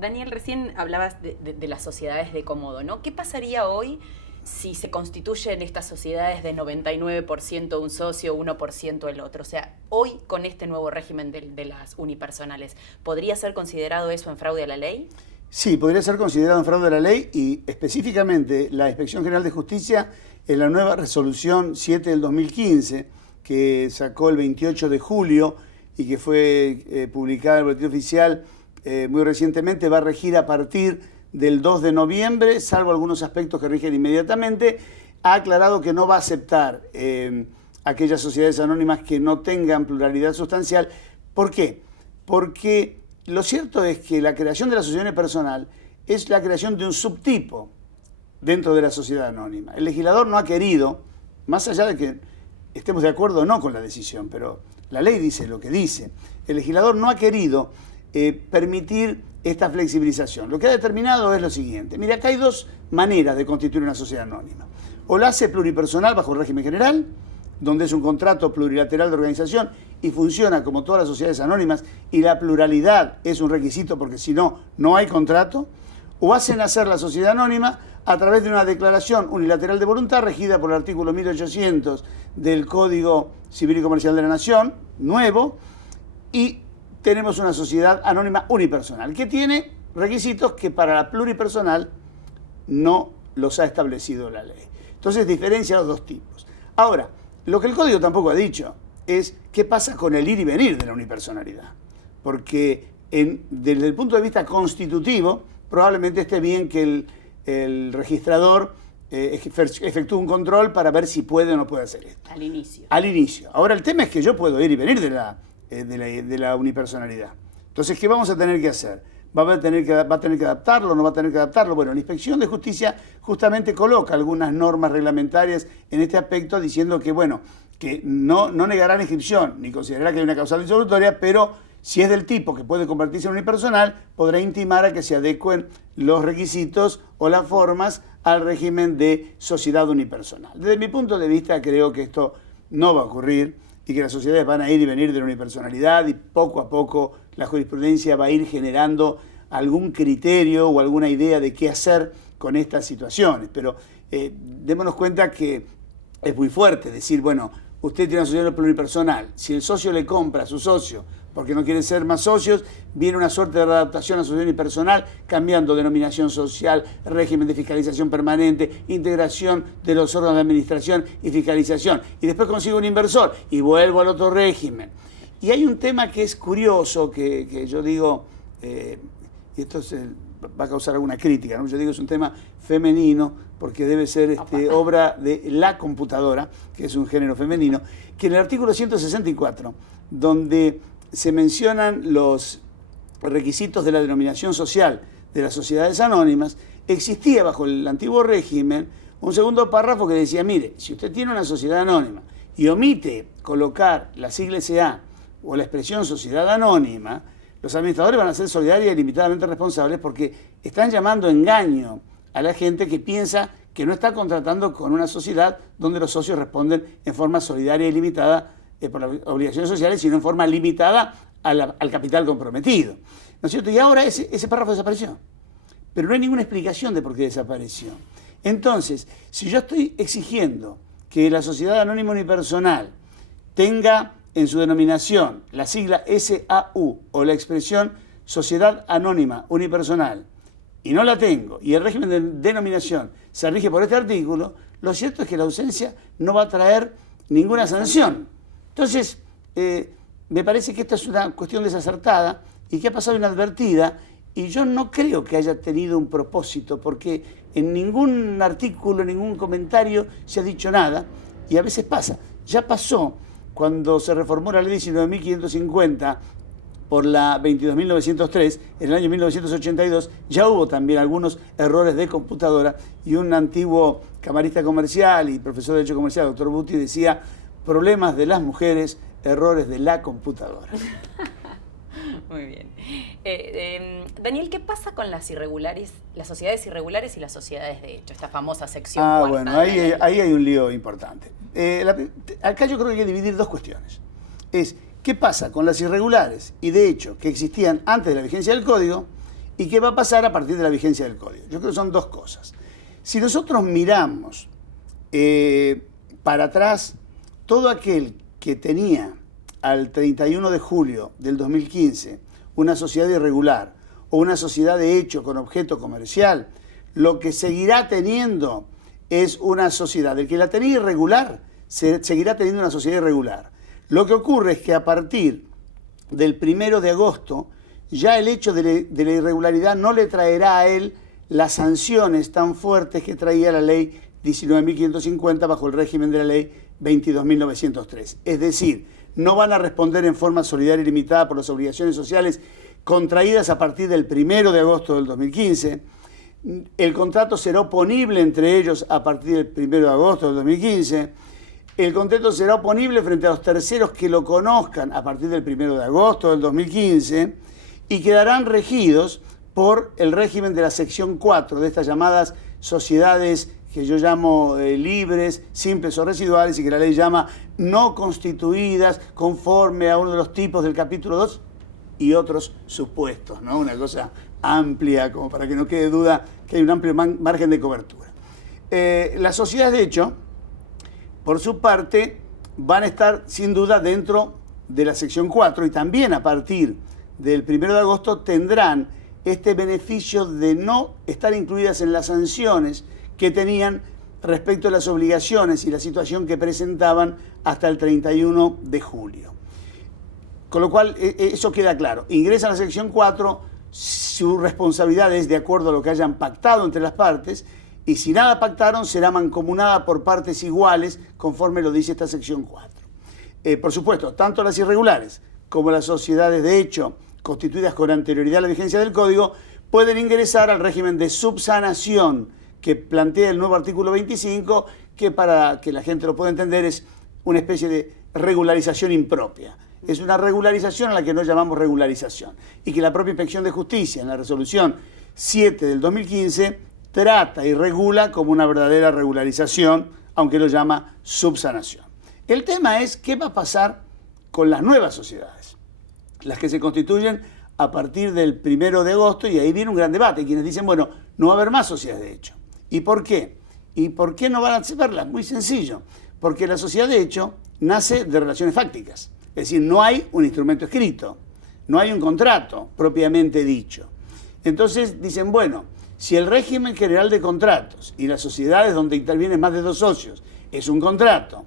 Daniel, recién hablabas de las sociedades de cómodo, ¿no? ¿Qué pasaría hoy si se constituyen estas sociedades de 99% un socio, 1% el otro? O sea, hoy con este nuevo régimen de las unipersonales, ¿podría ser considerado eso en fraude a la ley? Sí, podría ser considerado en fraude a la ley y específicamente la Inspección General de Justicia en la nueva resolución 7 del 2015 que sacó el 28 de julio y que fue publicada en el Boletín Oficial muy recientemente, va a regir a partir del 2 de noviembre, salvo algunos aspectos que rigen inmediatamente. Ha aclarado que no va a aceptar aquellas sociedades anónimas que no tengan pluralidad sustancial. ¿Por qué? Porque lo cierto es que la creación de la sociedad unipersonal es la creación de un subtipo dentro de la sociedad anónima. El legislador no ha querido, más allá de que estemos de acuerdo o no con la decisión, pero la ley dice lo que dice, el legislador no ha querido permitir esta flexibilización. Lo que ha determinado es lo siguiente. Mira, acá hay dos maneras de constituir una sociedad anónima. O la hace pluripersonal bajo el régimen general, donde es un contrato plurilateral de organización y funciona como todas las sociedades anónimas y la pluralidad es un requisito porque si no, no hay contrato. O hacen hacer la sociedad anónima a través de una declaración unilateral de voluntad regida por el artículo 1800 del Código Civil y Comercial de la Nación, nuevo, y tenemos una sociedad anónima unipersonal, que tiene requisitos que para la pluripersonal no los ha establecido la ley. Entonces diferencia los dos tipos. Ahora, lo que el Código tampoco ha dicho es qué pasa con el ir y venir de la unipersonalidad. Porque desde el punto de vista constitutivo, probablemente esté bien que el registrador efectúe un control para ver si puede o no puede hacer esto. Al inicio. Al inicio. Ahora, el tema es que yo puedo ir y venir de la unipersonalidad. Entonces, ¿qué vamos a tener que hacer? ¿Va a tener que adaptarlo? ¿No va a tener que adaptarlo? Bueno, la Inspección de Justicia justamente coloca algunas normas reglamentarias en este aspecto diciendo que, bueno, que no negará la inscripción ni considerará que hay una causal insolutoria, pero si es del tipo que puede convertirse en unipersonal, podrá intimar a que se adecuen los requisitos o las formas al régimen de sociedad unipersonal. Desde mi punto de vista, creo que esto no va a ocurrir y que las sociedades van a ir y venir de la unipersonalidad y poco a poco la jurisprudencia va a ir generando algún criterio o alguna idea de qué hacer con estas situaciones. Pero démonos cuenta que es muy fuerte decir, bueno, usted tiene una sociedad pluripersonal, si el socio le compra a su socio porque no quieren ser más socios, viene una suerte de readaptación a la sociedad unipersonal, cambiando denominación social, régimen de fiscalización permanente, integración de los órganos de administración y fiscalización. Y después consigo un inversor y vuelvo al otro régimen. Y hay un tema que es curioso, que yo digo, y esto va a causar alguna crítica, ¿no? Yo digo es un tema femenino, porque debe ser obra de la computadora, que es un género femenino, que en el artículo 164, donde se mencionan los requisitos de la denominación social de las sociedades anónimas, existía bajo el antiguo régimen un segundo párrafo que decía, mire, si usted tiene una sociedad anónima y omite colocar la sigla SA o la expresión sociedad anónima, los administradores van a ser solidarios y limitadamente responsables porque están llamando engaño a la gente que piensa que no está contratando con una sociedad donde los socios responden en forma solidaria y limitada por las obligaciones sociales, sino en forma limitada al capital comprometido. ¿No es cierto? Y ahora ese párrafo desapareció. Pero no hay ninguna explicación de por qué desapareció. Entonces, si yo estoy exigiendo que la sociedad anónima unipersonal tenga en su denominación la sigla SAU o la expresión sociedad anónima unipersonal, y no la tengo, y el régimen de denominación se rige por este artículo, lo cierto es que la ausencia no va a traer ninguna sanción. Entonces, me parece que esta es una cuestión desacertada y que ha pasado inadvertida, y yo no creo que haya tenido un propósito, porque en ningún artículo, en ningún comentario se ha dicho nada, y a veces pasa. Ya pasó cuando se reformó la ley 19.550 por la 22.903, en el año 1982, ya hubo también algunos errores de computadora, y un antiguo camarista comercial y profesor de Derecho Comercial, doctor Buti, decía, problemas de las mujeres, errores de la computadora. Muy bien. Daniel, ¿qué pasa con las sociedades irregulares y las sociedades de hecho? Esta famosa sección cuarta. Bueno, ahí hay un lío importante. Acá yo creo que hay que dividir dos cuestiones. ¿Qué pasa con las irregulares y de hecho que existían antes de la vigencia del Código y qué va a pasar a partir de la vigencia del código. Yo creo que son dos cosas. Si nosotros miramos para atrás, todo aquel que tenía al 31 de julio del 2015 una sociedad irregular o una sociedad de hecho con objeto comercial, lo que seguirá teniendo es una sociedad. El que la tenía irregular, seguirá teniendo una sociedad irregular. Lo que ocurre es que a partir del 1 de agosto, ya el hecho de la irregularidad no le traerá a él las sanciones tan fuertes que traía la ley 19.550 bajo el régimen de la ley 22.903. Es decir, no van a responder en forma solidaria y limitada por las obligaciones sociales contraídas a partir del 1 de agosto del 2015. El contrato será oponible entre ellos a partir del 1 de agosto del 2015. El contrato será oponible frente a los terceros que lo conozcan a partir del 1 de agosto del 2015 y quedarán regidos por el régimen de la sección 4 de estas llamadas sociedades que yo llamo libres, simples o residuales y que la ley llama no constituidas conforme a uno de los tipos del capítulo 2 y otros supuestos, ¿no? Una cosa amplia, como para que no quede duda que hay un amplio margen de cobertura. Las sociedades de hecho, por su parte, van a estar sin duda dentro de la sección 4 y también a partir del 1 de agosto tendrán este beneficio de no estar incluidas en las sanciones que tenían respecto a las obligaciones y la situación que presentaban hasta el 31 de julio. Con lo cual, eso queda claro. Ingresan a la sección 4, su responsabilidad es de acuerdo a lo que hayan pactado entre las partes, y si nada pactaron, será mancomunada por partes iguales, conforme lo dice esta sección 4. Por supuesto, tanto las irregulares como las sociedades de hecho, constituidas con anterioridad a la vigencia del Código, pueden ingresar al régimen de subsanación que plantea el nuevo artículo 25, que para que la gente lo pueda entender es una especie de regularización impropia. Es una regularización a la que no llamamos regularización y que la propia Inspección de Justicia en la resolución 7 del 2015 trata y regula como una verdadera regularización, aunque lo llama subsanación. El tema es qué va a pasar con las nuevas sociedades, las que se constituyen a partir del 1 de agosto, y ahí viene un gran debate. Quienes dicen, bueno, no va a haber más sociedades de hecho. ¿Y por qué? ¿Y por qué no van a hacerlas? Muy sencillo. Porque la sociedad de hecho nace de relaciones fácticas. Es decir, no hay un instrumento escrito, no hay un contrato propiamente dicho. Entonces dicen, bueno, si el régimen general de contratos y las sociedades donde intervienen más de 2 socios es un contrato,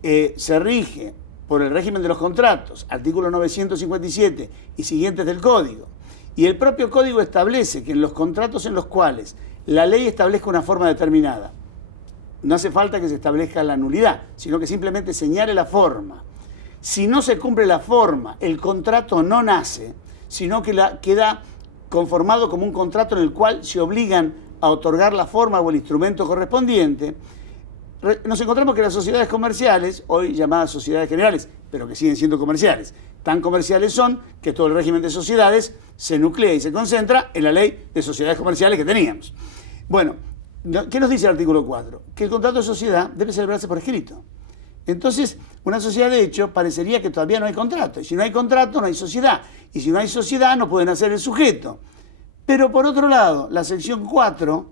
se rige por el régimen de los contratos, artículo 957 y siguientes del Código, y el propio Código establece que en los contratos en los cuales la ley establezca una forma determinada, no hace falta que se establezca la nulidad, sino que simplemente señale la forma. Si no se cumple la forma, el contrato no nace, sino que queda conformado como un contrato en el cual se obligan a otorgar la forma o el instrumento correspondiente. Nos encontramos que las sociedades comerciales, hoy llamadas sociedades generales, pero que siguen siendo comerciales, tan comerciales son que todo el régimen de sociedades se nuclea y se concentra en la ley de sociedades comerciales que teníamos. Bueno, ¿qué nos dice el artículo 4? Que el contrato de sociedad debe celebrarse por escrito. Entonces, una sociedad de hecho parecería que todavía no hay contrato. Y si no hay contrato, no hay sociedad. Y si no hay sociedad, no pueden hacer el sujeto. Pero por otro lado, la sección 4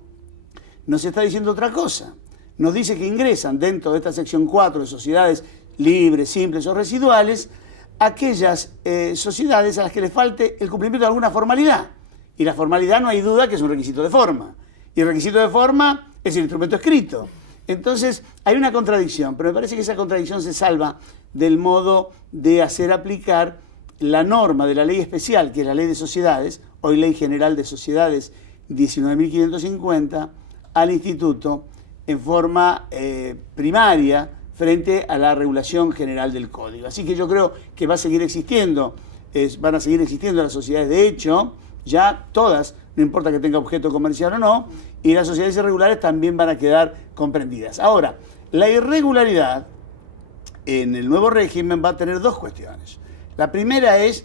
nos está diciendo otra cosa. Nos dice que ingresan dentro de esta sección 4 de sociedades libres, simples o residuales, aquellas sociedades a las que les falte el cumplimiento de alguna formalidad. Y la formalidad no hay duda que es un requisito de forma. Y el requisito de forma es el instrumento escrito. Entonces, hay una contradicción, pero me parece que esa contradicción se salva del modo de hacer aplicar la norma de la ley especial, que es la ley de sociedades, hoy Ley General de Sociedades 19.550, al instituto en forma primaria frente a la regulación general del Código. Así que yo creo que va a seguir existiendo, van a seguir existiendo las sociedades de hecho, ya todas, no importa que tenga objeto comercial o no, y las sociedades irregulares también van a quedar comprendidas. Ahora, la irregularidad en el nuevo régimen va a tener 2 cuestiones. La primera es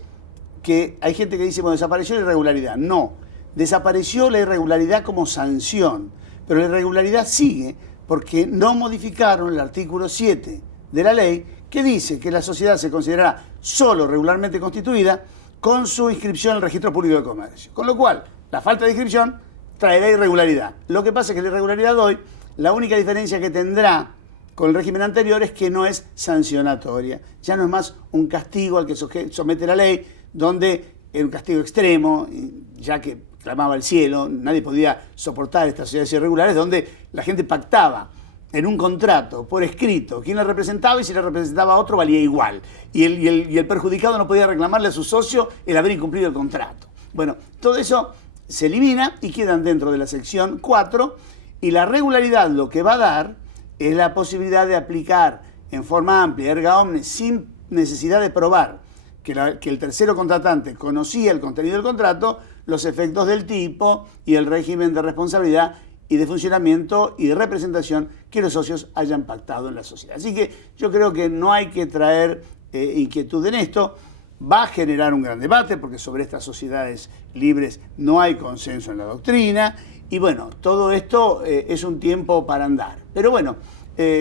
que hay gente que dice, bueno, desapareció la irregularidad. No, desapareció la irregularidad como sanción, pero la irregularidad sigue porque no modificaron el artículo 7 de la ley que dice que la sociedad se considerará solo regularmente constituida con su inscripción al Registro Público de Comercio. Con lo cual, la falta de inscripción traerá irregularidad. Lo que pasa es que la irregularidad hoy, la única diferencia que tendrá con el régimen anterior es que no es sancionatoria. Ya no es más un castigo al que somete la ley, donde era un castigo extremo, ya que clamaba al cielo, nadie podía soportar estas sociedades irregulares, donde la gente pactaba en un contrato, por escrito, quién le representaba, y si le representaba a otro valía igual. Y el perjudicado no podía reclamarle a su socio el haber incumplido el contrato. Bueno, todo eso se elimina y quedan dentro de la sección 4, y la regularidad lo que va a dar es la posibilidad de aplicar en forma amplia, erga omnes, sin necesidad de probar que el tercero contratante conocía el contenido del contrato, los efectos del tipo y el régimen de responsabilidad y de funcionamiento y de representación que los socios hayan pactado en la sociedad. Así que yo creo que no hay que traer inquietud en esto. Va a generar un gran debate porque sobre estas sociedades libres no hay consenso en la doctrina. Y bueno, todo esto es un tiempo para andar. Pero bueno,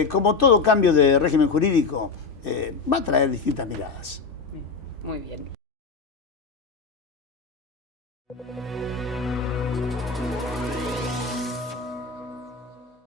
como todo cambio de régimen jurídico, va a traer distintas miradas. Muy bien.